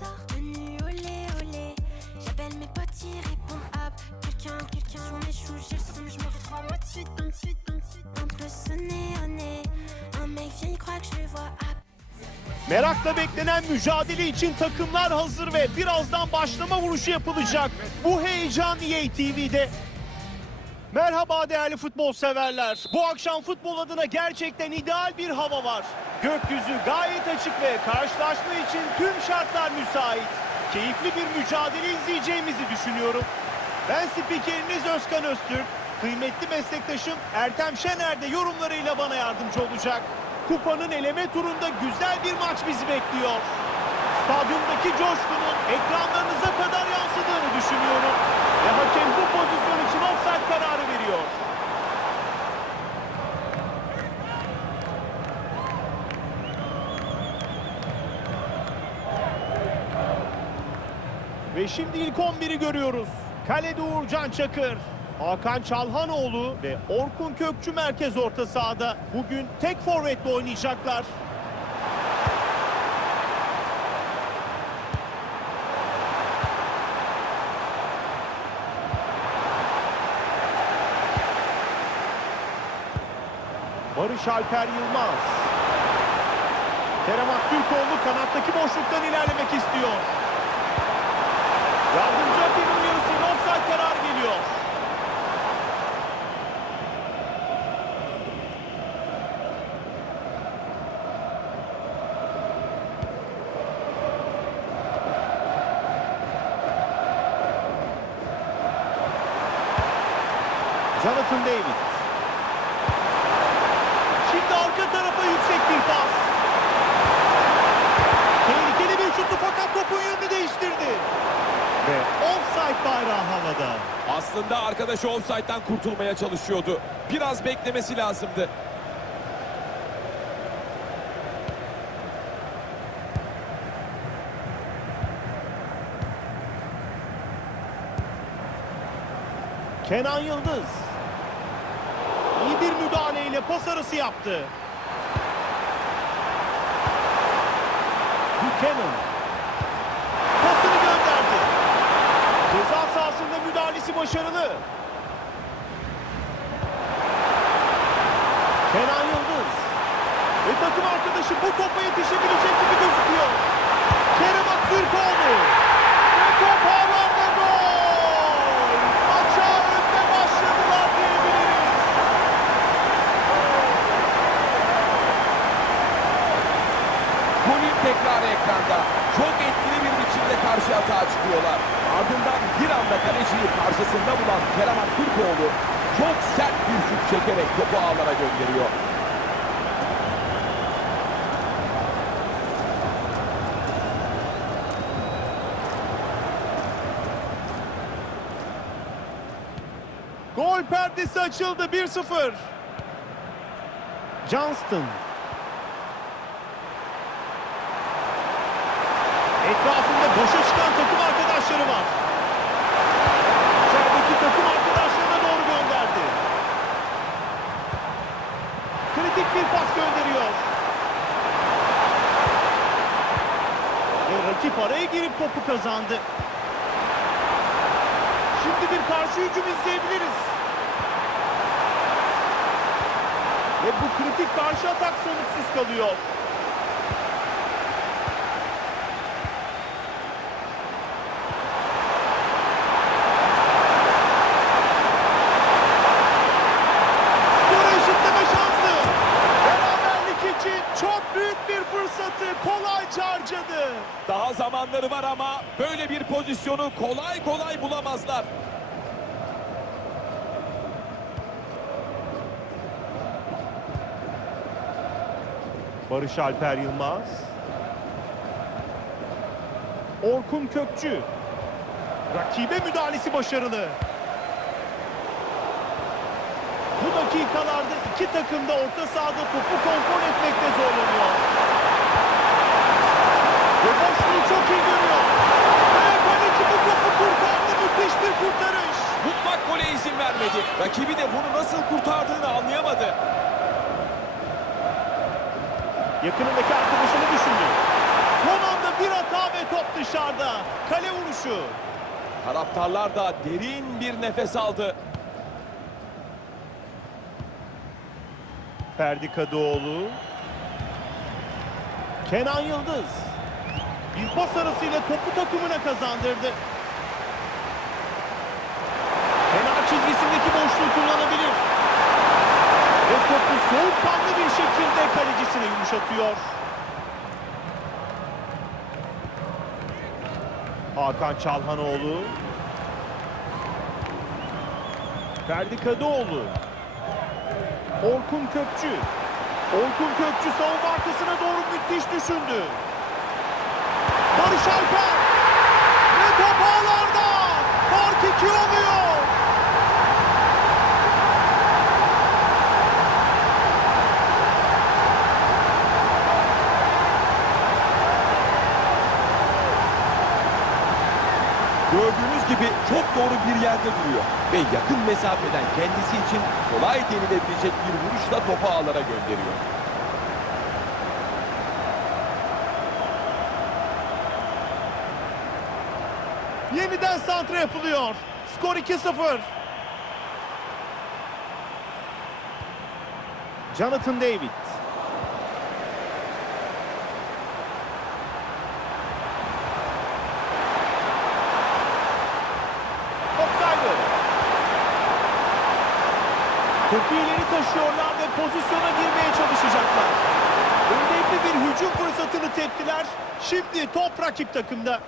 sors tenue olé olé. J'appelle mes potes, ils répondent hop. Quelqu'un sur mes choux, j'ai le son, je me retrouve moi de suite. Un peu sonné au nez. Un mec vient, il croit que je le vois hop. Merakla beklenen mücadele için takımlar hazır ve birazdan başlama vuruşu yapılacak. Bu heyecan EA TV'de. Merhaba değerli futbol severler. Bu akşam futbol adına gerçekten ideal bir hava var. Gökyüzü gayet açık ve karşılaşma için tüm şartlar müsait. Keyifli bir mücadele izleyeceğimizi düşünüyorum. Ben spikeriniz Özkan Öztürk. Kıymetli meslektaşım Ertem Şener de yorumlarıyla bana yardımcı olacak. Kupanın eleme turunda güzel bir maç bizi bekliyor. Stadyumdaki coşkunun ekranlarınıza kadar yansıdığını düşünüyorum. Ve hakem bu pozisyon için offside kararı veriyor. Ve şimdi ilk 11'i görüyoruz. Kalede Uğurcan Çakır, Hakan Çalhanoğlu ve Orkun Kökçü merkez orta sahada. Bugün tek forvetle oynayacaklar. Barış Alper Yılmaz. Kerem Aktürkoğlu kanattaki boşluktan ilerlemek istiyor. Yardımcı hakemin uyarısıyla offside kararı geliyor. Jonathan David. Şimdi arka tarafa yüksek bir pas. Tehlikeli bir şuttu fakat topun yönünü değiştirdi. Ve offside bayrağı havada. Aslında arkadaşı offside'dan kurtulmaya çalışıyordu. Biraz beklemesi lazımdı. Kenan Yıldız. İyi bir müdahaleyle pas arası yaptı. Buchanan. Pasını gönderdi. Ceza sahasında müdahalesi başarılı. Kenan Yıldız. Ve takım arkadaşı bu topa yetişebilecek gibi gözüküyor. Kerem Aktürkoğlu. Ve top ağlarda gol. Maça önde başladılar diyebiliriz. Golün tekrarı ekranda. Çok etkili bir biçimde karşı atağa çıkıyorlar. Ardından bir anda kaleciyi karşısında bulan Kerem Aktürkoğlu çok sert bir şut çekerek topu ağlara gönderiyor. Gol perdesi açıldı 1-0. Johnston. Etrafında boşa çıkan takım arkadaşları var. İçerideki takım arkadaşlarına doğru gönderdi. Kritik bir pas gönderiyor. Ve rakip araya girip topu kazandı. Şimdi bir karşı hücum izleyebiliriz. Ve bu kritik karşı atak sonuçsuz kalıyor. Skora eşitleme şansı. Beraberlik için çok büyük bir fırsatı kolayca harcadı. Daha zamanları var ama böyle bir pozisyonu kolay kolay bulamazlar. Barış Alper Yılmaz. Orkun Kökçü. Rakibe müdahalesi başarılı. Bu dakikalarda iki takım da orta sahada topu kontrol etmekte zorlanıyor. Ve boşluğu çok iyi görüyor. Ve kaleci bu topu kurtardı. Müthiş bir kurtarış. Mutlak gole izin vermedi. Rakibi de bunu nasıl kurtardığını anlayamadı. Yakınındaki arkadaşını düşündü. Son anda bir hata ve top dışarıda. Kale vuruşu. Taraftarlar da derin bir nefes aldı. Ferdi Kadıoğlu. Kenan Yıldız. Bir pas arasıyla topu takımına kazandırdı. Kenar çizgisindeki boşluğu kullanabilir. Ve topu soğukkanlı bir şekilde kalecisine yumuşatıyor. Hakan Çalhanoğlu. Ferdi Kadıoğlu. Orkun Kökçü. Orkun Kökçü savunma arkasına doğru müthiş düşündü. Barış Alper. Ve top ağlarda. Fark 2 oluyor. Gördüğünüz gibi çok doğru bir yerde duruyor. Ve yakın mesafeden kendisi için kolay denilebilecek bir vuruşla topu ağlara gönderiyor. Yeniden santra yapılıyor. Skor 2-0. Jonathan David. Top kaybı. Topu ileri taşıyorlar ve pozisyona girmeye çalışacaklar. Önemli bir hücum fırsatını teptiler. Şimdi top rakip takımda.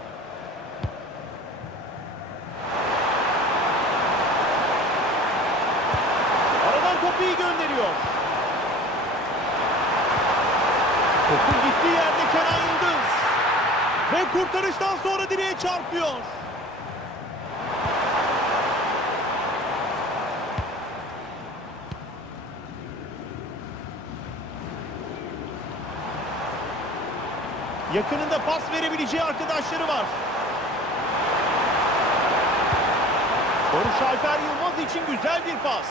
Aradan topu iyi gönderiyor. Topun gittiği yerde Kenan Yıldız. Ve kurtarıştan sonra direğe çarpıyor. Yakınında pas verebileceği arkadaşları var. Barış Alper Yılmaz için güzel bir pas.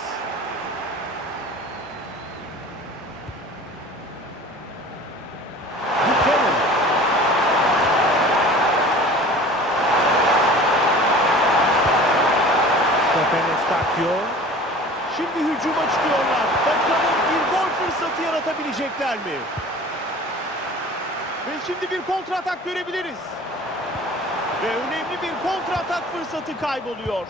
Buchanan. Stephen Estakio. Şimdi hücuma çıkıyorlar. Bakalım bir gol fırsatı yaratabilecekler mi? Ve şimdi bir kontratak görebiliriz. Ve önemli bir kontratak fırsatı kayboluyor.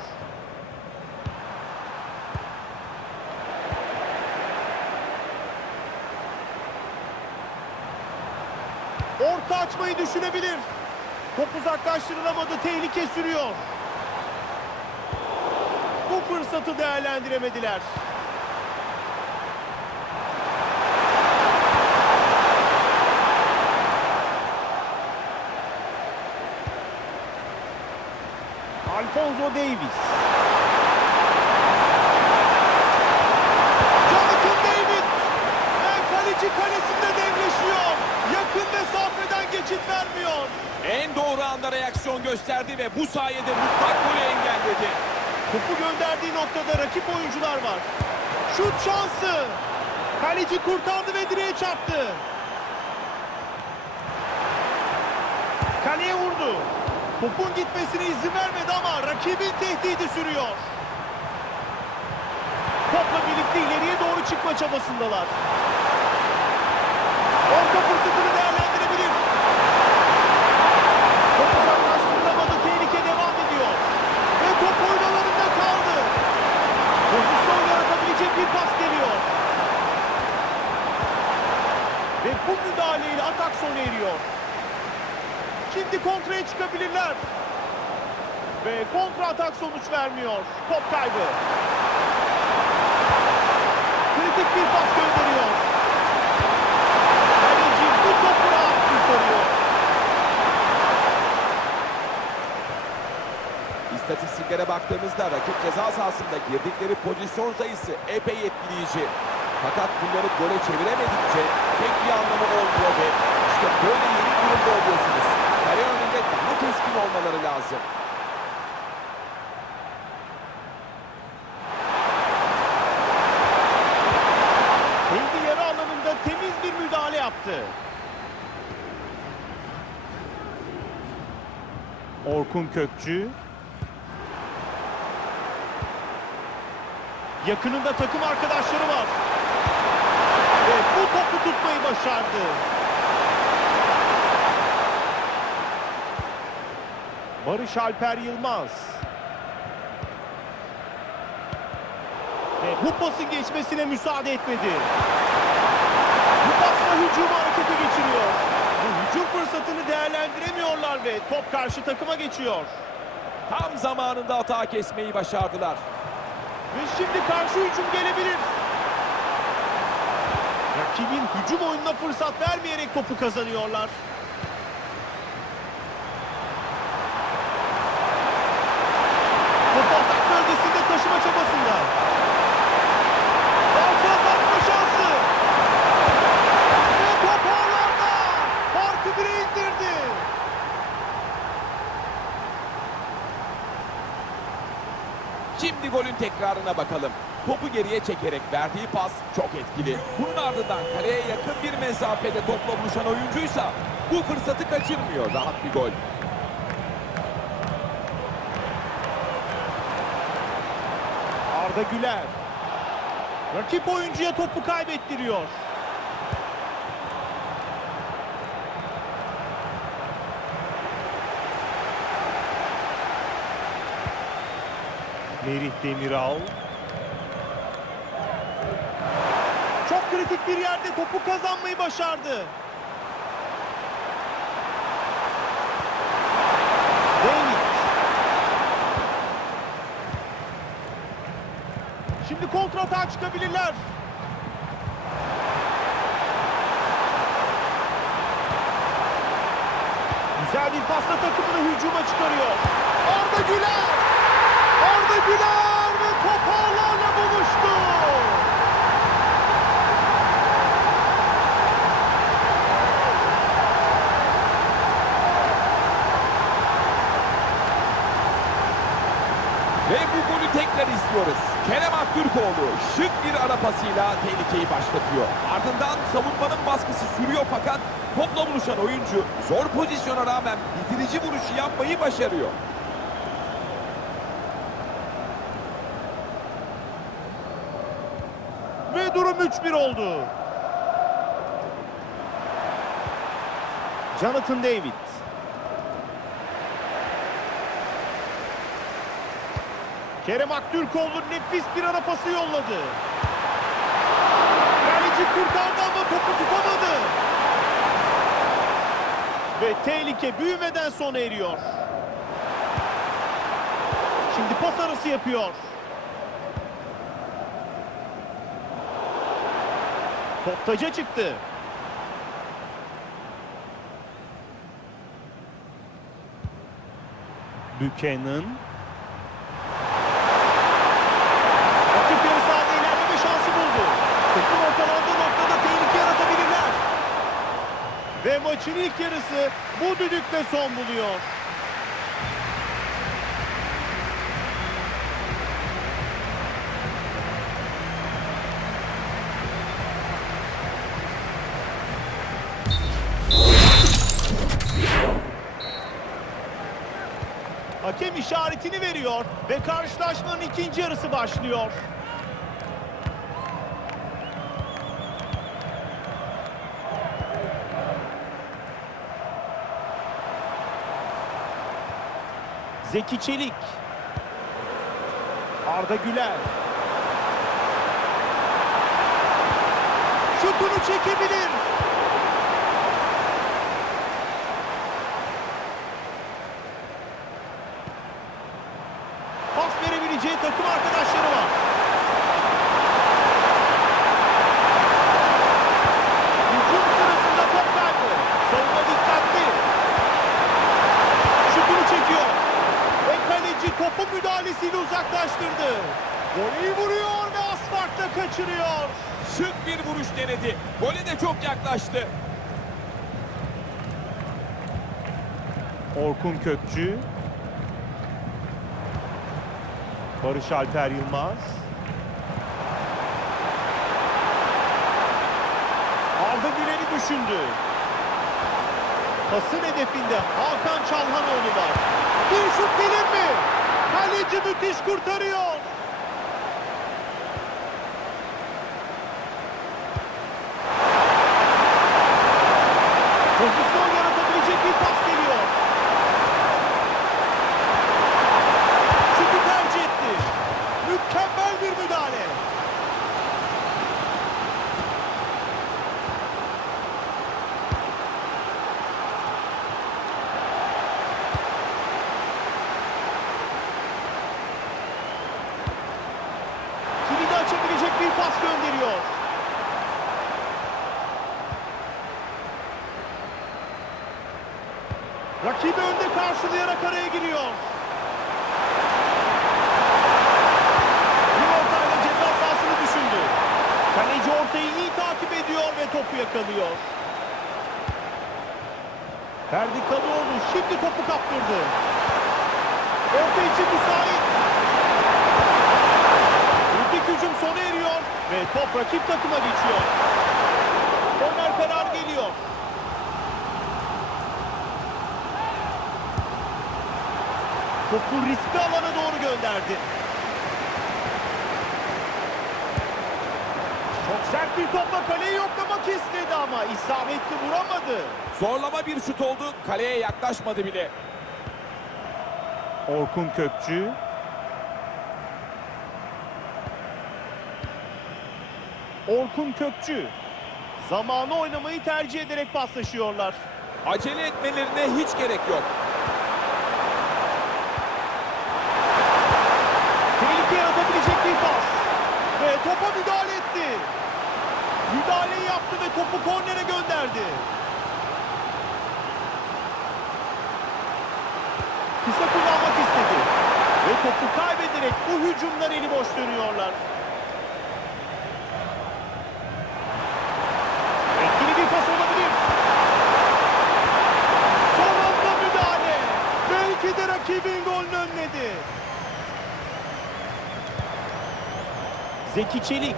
Orta açmayı düşünebilir. Top uzaklaştırılamadı, tehlike sürüyor. Bu fırsatı değerlendiremediler. Alphonso Davies. Jonathan David. Ve kaleci kalesinde devleşiyor. Yakın mesafeden geçit vermiyor. En doğru anda reaksiyon gösterdi ve bu sayede mutlak golü engelledi. Topu gönderdiği noktada rakip oyuncular var. Şut şansı. Kaleci kurtardı ve direğe çarptı. Kaleye vurdu. Topun gitmesine izin vermedi ama rakibin tehdidi sürüyor. Topla birlikte ileriye doğru çıkma çabasındalar. Orta fırsatını değerlendirebilir. Top uzaklaştırılamadı, tehlike devam ediyor. Ve top oynalarında kaldı. Pozisyon yaratabilecek bir pas geliyor. Ve bu müdahaleyle atak sona eriyor. Şimdi kontraya çıkabilirler. Ve kontra atak sonuç vermiyor. Top kaybı. Kritik bir pas gönderiyor. Kaleci bu topu rahat kurtarıyor. İstatistiklere baktığımızda rakip ceza sahasında girdikleri pozisyon sayısı epey etkileyici. Fakat bunları gole çeviremedikçe pek bir anlamı olmuyor ve işte böyle yeni durumda oluyorsunuz. Kale önünde daha keskin olmaları lazım. Kendi yarı alanında temiz bir müdahale yaptı. Orkun Kökçü. Yakınında takım arkadaşları var. Ve bu topu tutmayı başardı. Barış Alper Yılmaz. Ve bu pasın geçmesine müsaade etmedi. Bu pasla hücumu harekete geçiriyor. Bu hücum fırsatını değerlendiremiyorlar ve top karşı takıma geçiyor. Tam zamanında hata kesmeyi başardılar. Ve şimdi karşı hücum gelebilir. Rakibin hücum oyununa fırsat vermeyerek topu kazanıyorlar. Topu atak bölgesinde taşıma çabasında. Farkı azaltma şansı. Ve top ağlarda. Farkı 1'e indirdi. Şimdi golün tekrarına bakalım. Topu geriye çekerek verdiği pas çok etkili. Bunun ardından kaleye yakın bir mesafede topla buluşan oyuncuysa bu fırsatı kaçırmıyor. Rahat bir gol. Arda Güler. Rakip oyuncuya topu kaybettiriyor. Merih Demiral. Çok kritik bir yerde topu kazanmayı başardı. David. Şimdi kontratağa çıkabilirler. Güzel bir pasla takımını hücuma çıkarıyor. Arda Güler! Arda Güler ve top ağlarla buluştu. Ve bu golü tekrar izliyoruz. Kerem Aktürkoğlu şık bir ara pasıyla tehlikeyi başlatıyor. Ardından savunmanın baskısı sürüyor fakat topla buluşan oyuncu zor pozisyona rağmen bitirici vuruşu yapmayı başarıyor. Ve durum 3-1 oldu. Jonathan David. Kerem Aktürkoğlu nefis bir ara pası yolladı. Kaleci kurtardı ama topu tutamadı. Ve tehlike büyümeden sona eriyor. Şimdi pas arası yapıyor. Top taca çıktı. Buchanan. Rakip yarı sahada ilerleme şansı buldu. Topun ortalandığı noktada tehlike yaratabilirler. Ve maçın ilk yarısı bu düdükle son buluyor. Hakem işaretini veriyor ve karşılaşmanın ikinci yarısı başlıyor. Zeki Çelik. Arda Güler. Şutunu çekebilir. Pas verebileceği takım arkadaşları var. Hücum sırasında top kaybı. Savunma dikkatli. Şutunu çekiyor. Ve kaleci topu müdahalesiyle uzaklaştırdı. Golü vuruyor ve az farkla kaçırıyor. Şık bir vuruş denedi. Gole de çok yaklaştı. Orkun Kökçü. Barış Alper Yılmaz. Arda Güler'i düşündü. Pasın hedefinde Hakan Çalhanoğlu var. müthiş kurtarıyor. Pozisyon yaratabilecek bir pas geliyor. Şutu tercih etti. Mükemmel bir müdahale. Kilidi açabilecek bir pas gönderiyor. Rakibi önde karşılayarak araya giriyor. Bir ortayla ceza sahasını düşündü. Kaleci ortayı iyi takip ediyor ve topu yakalıyor. Ferdi Kadıoğlu şimdi topu kaptırdı. Orta için müsait. Kritik hücum sona eriyor ve top rakip takıma geçiyor. Korner karar geliyor. Topu riskli alana doğru gönderdi. Çok sert bir topla kaleyi yoklamak istedi ama isabetli vuramadı. Zorlama bir şut oldu. Kaleye yaklaşmadı bile. Orkun Kökçü. Orkun Kökçü. Zamanı oynamayı tercih ederek paslaşıyorlar. Acele etmelerine hiç gerek yok. Tehlike yaratabilecek bir pas. Ve topa müdahale etti. Müdahaleyi yaptı ve topu kornere gönderdi. Kısa kullanmak istedi. Ve topu kaybederek bu hücumdan eli boş dönüyorlar. Etkili bir pas olabilir. Son anda müdahale. Belki de rakibin golünü önledi. Zeki Çelik.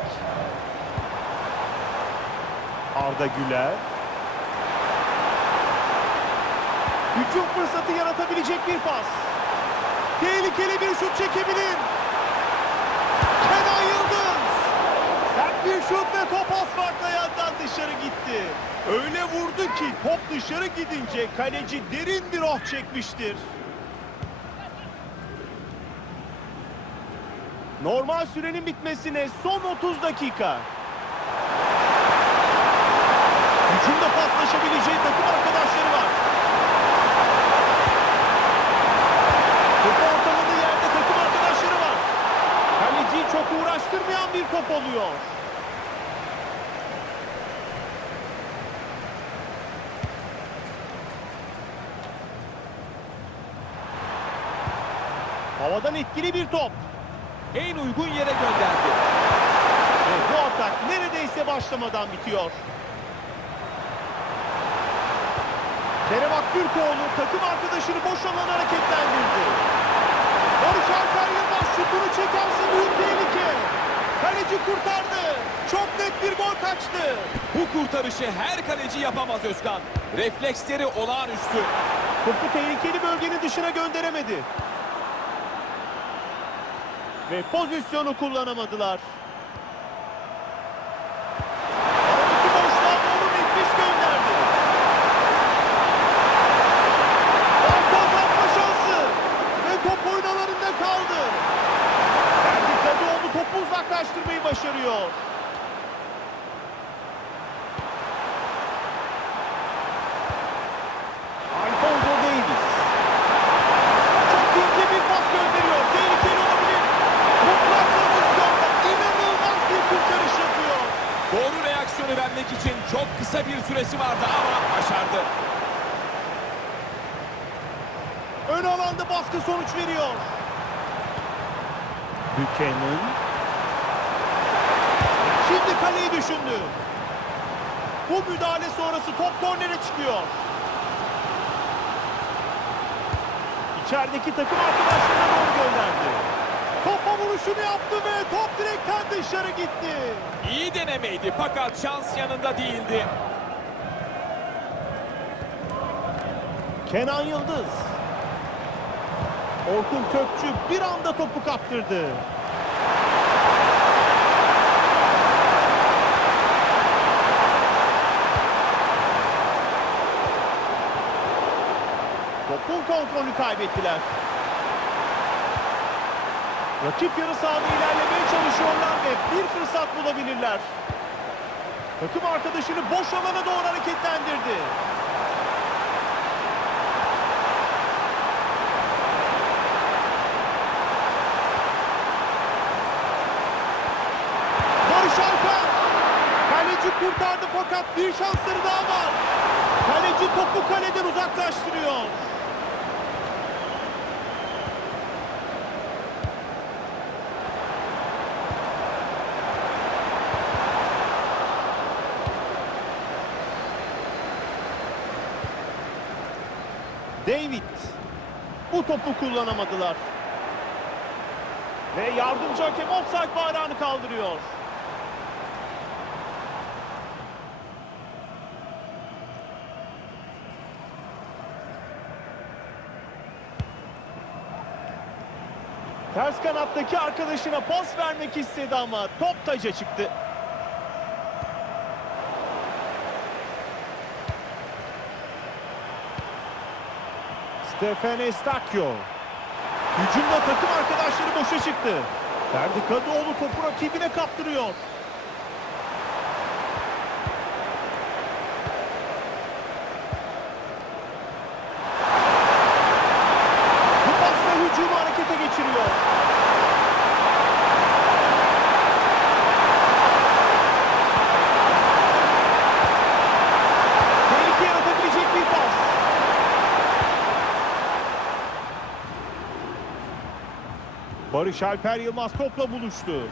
Arda Güler. Hücum fırsatı yaratabilecek bir pas. Tehlikeli bir şut çekebilir. Kenan Yıldız. Sert bir şut ve top asfalt ayağından dışarı gitti. Öyle vurdu ki top dışarı gidince kaleci derin bir oh çekmiştir. Normal sürenin bitmesine son 30 dakika. Hücumda paslaşabileceği takım arkadaşları var. Topu ortaladığı yerde takım arkadaşları var. Kaleciyi çok uğraştırmayan bir top oluyor. Havadan etkili bir top. En uygun yere gönderdi. Ve bu atak neredeyse başlamadan bitiyor. Kerem Aktürkoğlu takım arkadaşını boş alana hareketlendirdi. Barış Alper Yılmaz şutunu çekerse büyük tehlike. Kaleci kurtardı. Çok net bir gol kaçtı. Bu kurtarışı her kaleci yapamaz Özkan. Refleksleri olağanüstü. Topu tehlikeli bölgenin dışına gönderemedi. Ve pozisyonu kullanamadılar. Aradaki boşluğa doğru nefis gönderdi. Farkı azaltma şansı. Ve top oynalarında kaldı. Ferdi Kadıoğlu topu uzaklaştırmayı başarıyor. Alfonso Davies. Çok ince bir pas gönderiyor. Tehlikeli olabilir. Mutlak pozisyonda inanılmaz bir kurtarış yapıyor. Doğru reaksiyonu vermek için çok kısa bir süresi vardı ama başardı. Ön alanda baskı sonuç veriyor. Buchanan. Şimdi kaleyi düşündü. Bu müdahale sonrası top kornere çıkıyor. İçerideki takım arkadaşlarına doğru gönderdi. Topa vuruşunu yaptı ve top direkten dışarı gitti. İyi denemeydi fakat şans yanında değildi. Kenan Yıldız. Orkun Kökçü bir anda topu kaptırdı. Topun kontrolünü kaybettiler. Rakip yarı sahada ilerlemeye çalışıyorlar ve bir fırsat bulabilirler. Takım arkadaşını boş alana doğru hareketlendirdi. Barış Alper. Kaleci kurtardı fakat bir şansları daha var. Kaleci topu kaleden uzaklaştırıyor. David. Bu topu kullanamadılar. Ve yardımcı hakem offside bayrağını kaldırıyor. Ters kanattaki arkadaşına pas vermek istedi ama top taca çıktı. Stefan Estakyo. Hücumda takım arkadaşları boşa çıktı. Ferdi Kadıoğlu topu rakibine kaptırıyor. Bu pasla hücumu harekete geçiriyor. Tehlike yaratabilecek bir pas. Barış Alper Yılmaz topla buluştu.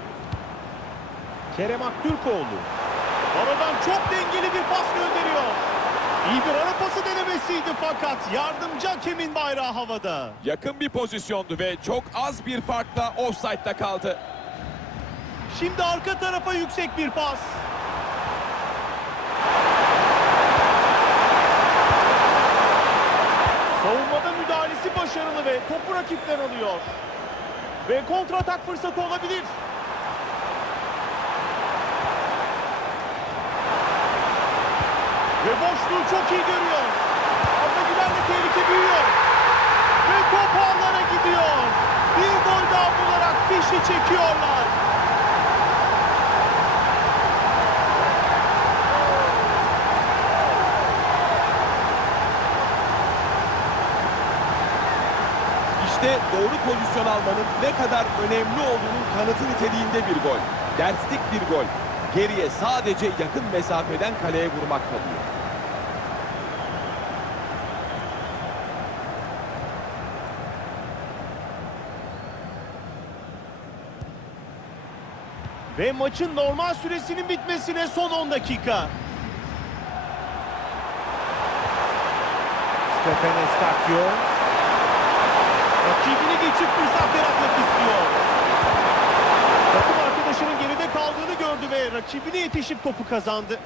Kerem Aktürkoğlu. Aradan çok dengeli bir pas gönderiyor. İyi bir ara pası denemesiydi fakat yardımcı hakemin bayrağı havada. Yakın bir pozisyondu ve çok az bir farkla offside'da kaldı. Şimdi arka tarafa yüksek bir pas. Savunmada müdahalesi başarılı ve topu rakipten alıyor. Ve kontratak fırsatı olabilir. Ve boşluğu çok iyi görüyor. Arda Güler'le tehlike büyüyor. Ve top ağlara gidiyor. Bir gol daha bularak fişi çekiyorlar. İşte doğru pozisyon almanın ne kadar önemli olduğunun kanıtı niteliğinde bir gol. Derslik bir gol. Geriye sadece yakın mesafeden kaleye vurmak kalıyor. Ve maçın normal süresinin bitmesine son 10 dakika. Stefan Estakyo. Rakibini geçip fırsat yaratmak istiyor. Takım arkadaşının geride kaldığını gördü ve rakibine yetişip topu kazandı.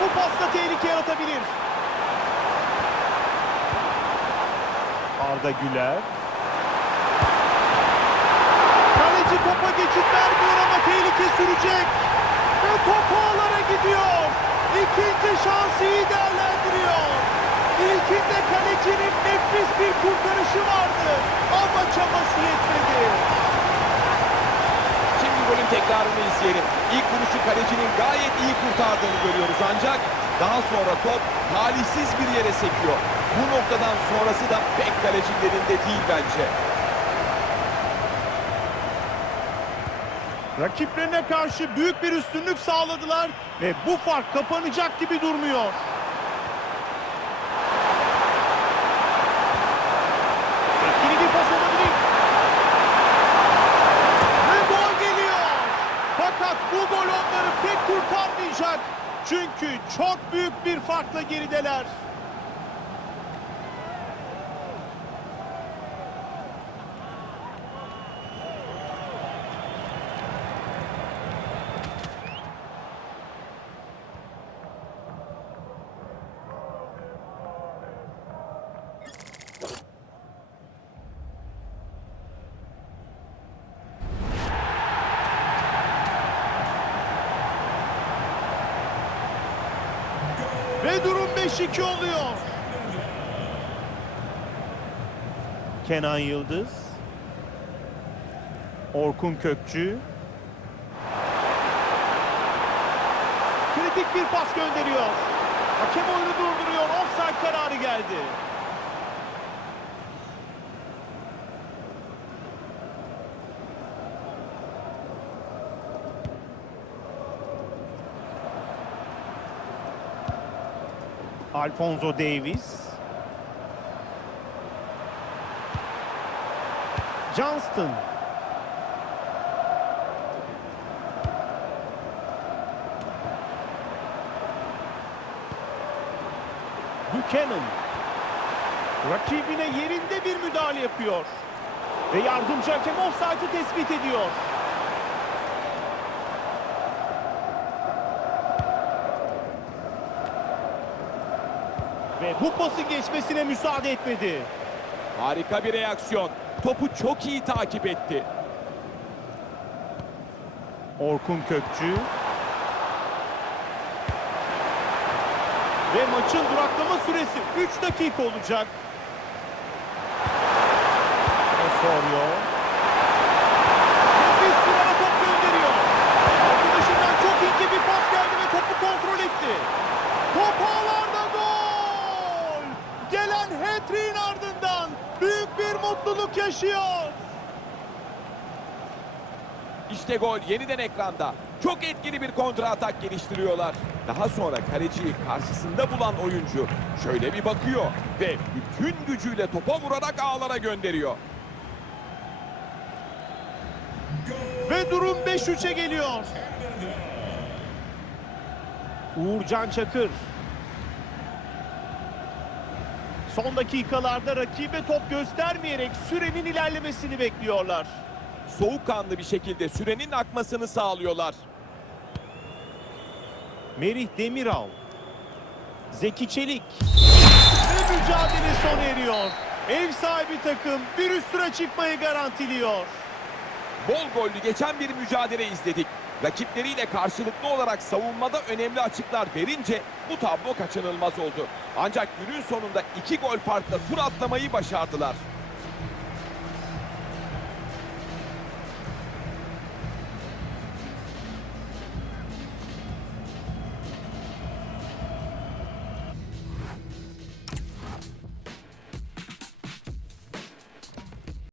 Bu pasla tehlike yaratabilir. Arda Güler. Kaleci topa geçit vermiyor ama tehlike sürecek. Ve top ağlara gidiyor. İkinci şansı iyi değerlendiriyor. İlkinde kalecinin nefis bir kurtarışı vardı. Ama çabası yetmedi. Şimdi golün tekrarını izleyelim. İlk vuruşu kalecinin gayet iyi kurtardığını görüyoruz ancak daha sonra top talihsiz bir yere sekiyor. Bu noktadan sonrası da pek kalecilerinde değil bence. Rakiplerine karşı büyük bir üstünlük sağladılar ve bu fark kapanacak gibi durmuyor. Etkili bir pas olabilir. Ve gol geliyor. Fakat bu gol onları pek kurtarmayacak. Çünkü çok büyük bir farkla gerideler. Ve durum 5-2 oluyor. Kenan Yıldız. Orkun Kökçü. Kritik bir pas gönderiyor. Hakem oyunu durduruyor. Offside kararı geldi. Alphonso Davies. Johnston. Buchanan. Rakibine yerinde bir müdahale yapıyor. Ve yardımcı hakem offside'ı tespit ediyor. Ve bu pasın geçmesine müsaade etmedi. Harika bir reaksiyon. Topu çok iyi takip etti. Orkun Kökçü. Ve maçın duraklama süresi 3 dakika olacak. Osorio. Nefis bir ara top gönderiyor. Arkadaşından çok ince bir pas geldi ve topu kontrol etti. Top ağlarda gol! Gelen hat-trick'in ardından büyük bir mutluluk yaşıyor. İşte gol yeniden ekranda. Çok etkili bir kontra atak geliştiriyorlar. Daha sonra kaleciyi karşısında bulan oyuncu şöyle bir bakıyor ve bütün gücüyle topa vurarak ağlara gönderiyor. Ve durum 5-3'e geliyor. Uğurcan Çakır. Son dakikalarda rakibe top göstermeyerek sürenin ilerlemesini bekliyorlar. Soğukkanlı bir şekilde sürenin akmasını sağlıyorlar. Merih Demiral. Zeki Çelik. Ve mücadele sona eriyor. Ev sahibi takım bir üst tura çıkmayı garantiliyor. Bol gollü geçen bir mücadele izledik. Rakipleriyle karşılıklı olarak savunmada önemli açıklar verince bu tablo kaçınılmaz oldu. Ancak günün sonunda 2 gol farkla tur atlamayı başardılar.